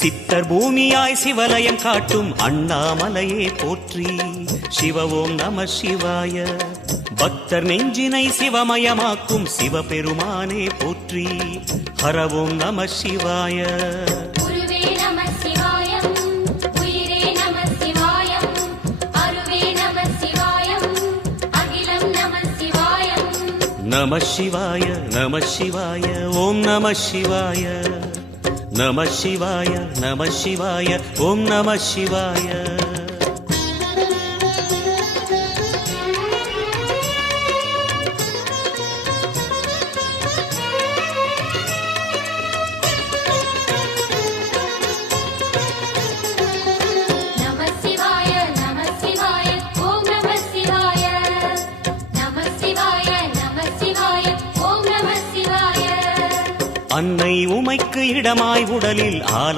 சித்தர் பூமியாய் சிவலயம் காட்டும் அண்ணாமலையே போற்றி. சிவ ஓம் நம சிவாய. பக்தர் நெஞ்சினை சிவமயமாக்கும் சிவபெருமானே போற்றி. ஹர ஓம் நம சிவாய. நம சிவாய நம சிவாய ஓம் நம சிவாய. நம சிவாய நம சிவாய ஓம் நம சிவாய. அன்னை உமைக்கு இடமாய் உடலில் ஆல